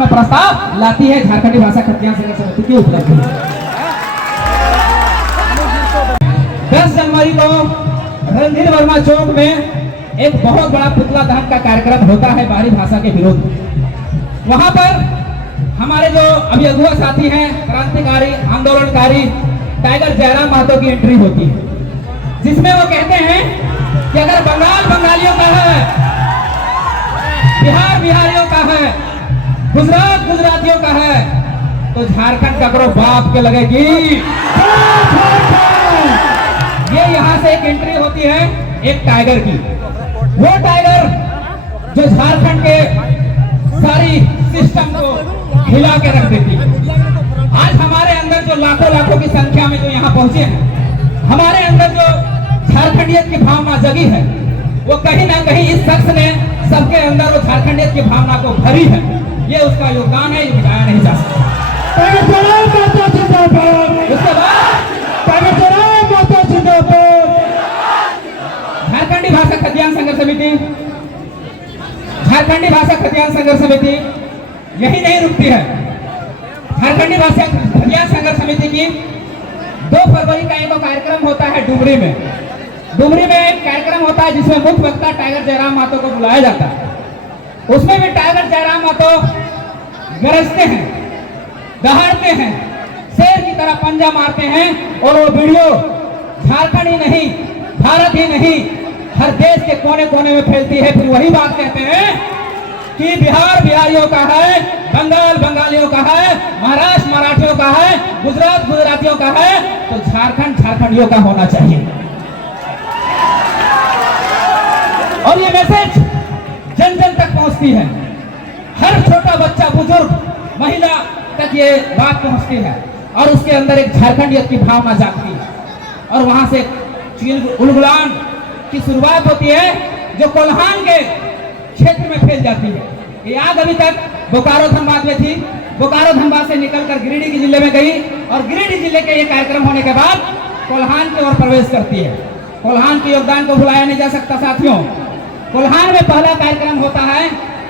में प्रस्ताव लाती है झारखंडी भाषा खतियान संघर्ष समिति की उपलब्धि। 10 जनवरी को रणधीर वर्मा चौक में एक बहुत बड़ा पुतला दहन का कार्यक्रम होता है बाहरी भाषा के विरोध में। वहां पर हमारे जो अभी अगुआ साथी हैं, क्रांतिकारी आंदोलनकारी टाइगर जयराम महतो की एंट्री होती है, जिसमें वो कहते हैं कि अगर बंगाल बंगालियों का है, बिहार बिहारियों का है, गुजरात गुजरातियों का है, तो झारखंड का करो बाप के लगेगी। ये यहाँ से एक एंट्री होती है एक टाइगर की। वो टाइगर जो झारखंड के सारी सिस्टम को हिला के रख देती है। आज हमारे अंदर जो लाखों लाखों की संख्या में जो यहाँ पहुंचे हैं, हमारे अंदर जो झारखंडियत की भावना जगी है, वो कहीं ना कहीं इस शख्स ने सबके अंदर वो झारखंडियत की भावना को भरी है। ये उसका योगदान है, ये मिटाया नहीं जा सकता। उसके बाद झारखंडी भाषा खतियान संघर्ष समिति, झारखंडी भाषा खतियान संघर्ष समिति यही नहीं रुकती है। झारखंडी भाषा खतियान संघर्ष समिति की 2 फरवरी का एक कार्यक्रम होता है डुमरी में। डुमरी में एक कार्यक्रम होता है जिसमें मुख्य वक्ता टाइगर जयराम महतो को बुलाया जाता है। उसमें भी टाइगर जयराम महतो गरजते हैं, दहाड़ते हैं, शेर की तरह पंजा मारते हैं और वो वीडियो झारखंड ही नहीं, भारत ही नहीं, हर देश के कोने कोने में फैलती है। फिर वही बात कहते हैं कि बिहार बिहारियों का है, बंगाल बंगालियों का है, महाराष्ट्र मराठियों का है, गुजरात गुजरातियों का है, तो झारखंड झारखंडियों का होना चाहिए। और ये मैसेज जन जन तक पहुंचती है, हर छोटा बच्चा बुजुर्ग महिला तक ये बात पहुंचती है और उसके अंदर एक झारखंडियत की भावना जागती है। और वहां से उलगुलान की शुरुआत होती है जो कोल्हान के क्षेत्र में फैल जाती है। ये आग अभी तक बोकारो धनबाद में थी, बोकारो धनबाद से निकलकर गिरिडीह जिले में गई और गिरिडीह जिले के ये कार्यक्रम होने के बाद कोल्हान की ओर प्रवेश करती है। कोल्हान के योगदान को भुलाया नहीं जा सकता साथियों। कोल्हान में पहला कार्यक्रम होता है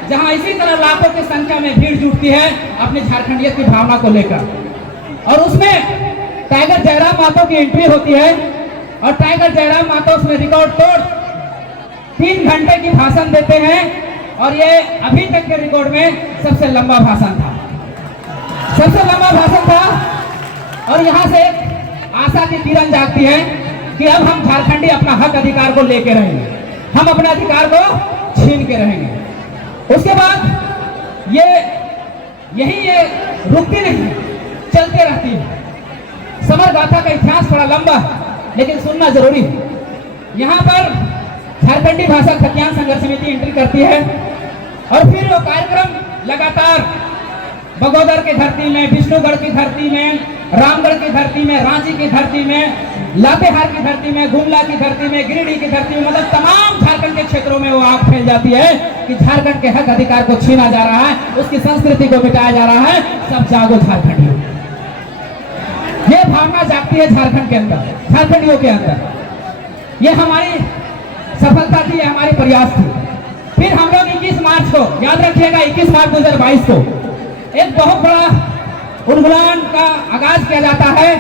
जहां इसी तरह लाखों की संख्या में भीड़ जुटती है अपनी झारखंडियत की भावना को लेकर, और उसमें टाइगर जयराम महतो की एंट्री होती है और टाइगर जयराम महतो उसमें रिकॉर्ड तोड़ 3 घंटे की भाषण देते हैं और ये अभी तक के रिकॉर्ड में सबसे लंबा भाषण था, सबसे लंबा भाषण था। और यहाँ से एक आशा की किरण जागती है कि अब हम झारखंडी अपना हक अधिकार को लेके रहेंगे, हम अपने अधिकार को छीन के रहेंगे। उसके बाद ये रुकती नहीं, चलते रहती है। समर गाथा का इतिहास बड़ा लंबा है लेकिन सुनना जरूरी है। यहाँ पर झारखंडी भाषा खतियान संघर्ष समिति एंट्री करती है और फिर वो कार्यक्रम लगातार बगोदर की धरती में, विष्णुगढ़ की धरती में, रामगढ़ की धरती में, रांची की धरती में, लातेहार की धरती में, गुमला की धरती में, गिरिडीह की धरती में, मतलब तमाम झारखंड के क्षेत्रों में वो आग फैल जाती है कि झारखंड के हक अधिकार को छीना जा रहा है, उसकी संस्कृति को मिटाया जा रहा है। सब जागो झारखंडियों, ये भावना जागती है झारखंड के अंदर, झारखंडियों के अंदर। ये हमारी सफलता थी, हमारी प्रयास थी। फिर हम लोग 21 मार्च को, याद रखिएगा 21 मार्च 2022 को एक बहुत बड़ा उलगुलान का आगाज किया जाता है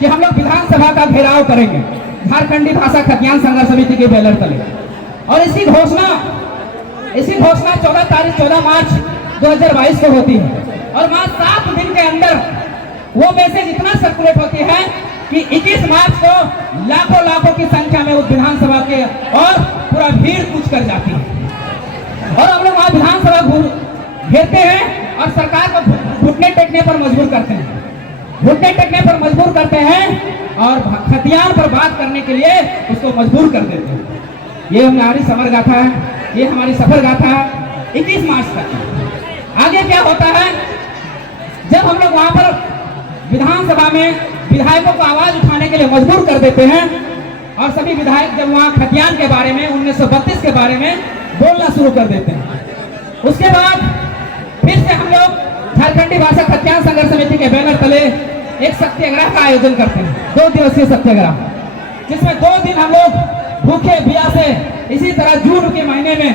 कि हम लोग विधानसभा का घेराव करेंगे झारखंडी भाषा खतियान संघर्ष समिति के बैनर तले। और इसकी घोषणा 14 मार्च 2022 को होती है और मात्र 7 दिन के अंदर वो मैसेज इतना सर्कुलेट होती है कि 21 मार्च को लाखों की संख्या में उस विधानसभा के और पूरा भीड़ कूच कर जाती है और हम लोग वहां विधानसभा घेरते हैं और सरकार को घुटने टेकने पर मजबूर करते हैं, घुटने टेकने पर मजबूर करते हैं और खतियान पर बात करने के लिए उसको मजबूर कर देते हैं। ये हमारी समर गाथा है, ये हमारी सफर गाथा है 21 मार्च तक। आगे क्या होता है, जब हम लोग वहां पर विधानसभा में विधायकों को आवाज उठाने के लिए मजबूर कर देते हैं और सभी विधायक जब वहां खतियान के बारे में 1932 के बारे में बोलना शुरू कर देते हैं, उसके बाद फिर से हम लोग झारखंडी भाषा खतियान संघर्ष समिति के बैनर तले एक सत्याग्रह का आयोजन करते हैं, 2 दिवसीय सत्याग्रह, जिसमें 2 दिन हम लोग भूखे प्यासे इसी तरह जून के महीने में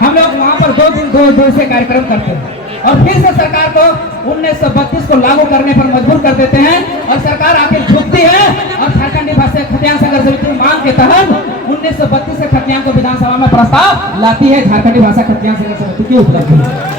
हम लोग वहां पर 2 दिन 2 दिवसीय कार्यक्रम करते हैं। और फिर से सरकार को 1932 को लागू करने पर मजबूर कर देते हैं और सरकार आखिर झुकती है और झारखंडी भाषा खतियान संघर्ष समिति की मांग के तहत 1932 से खतियान को विधानसभा में प्रस्ताव लाती है झारखंडी भाषा खतियान संघर्ष समिति की उपलब्धि।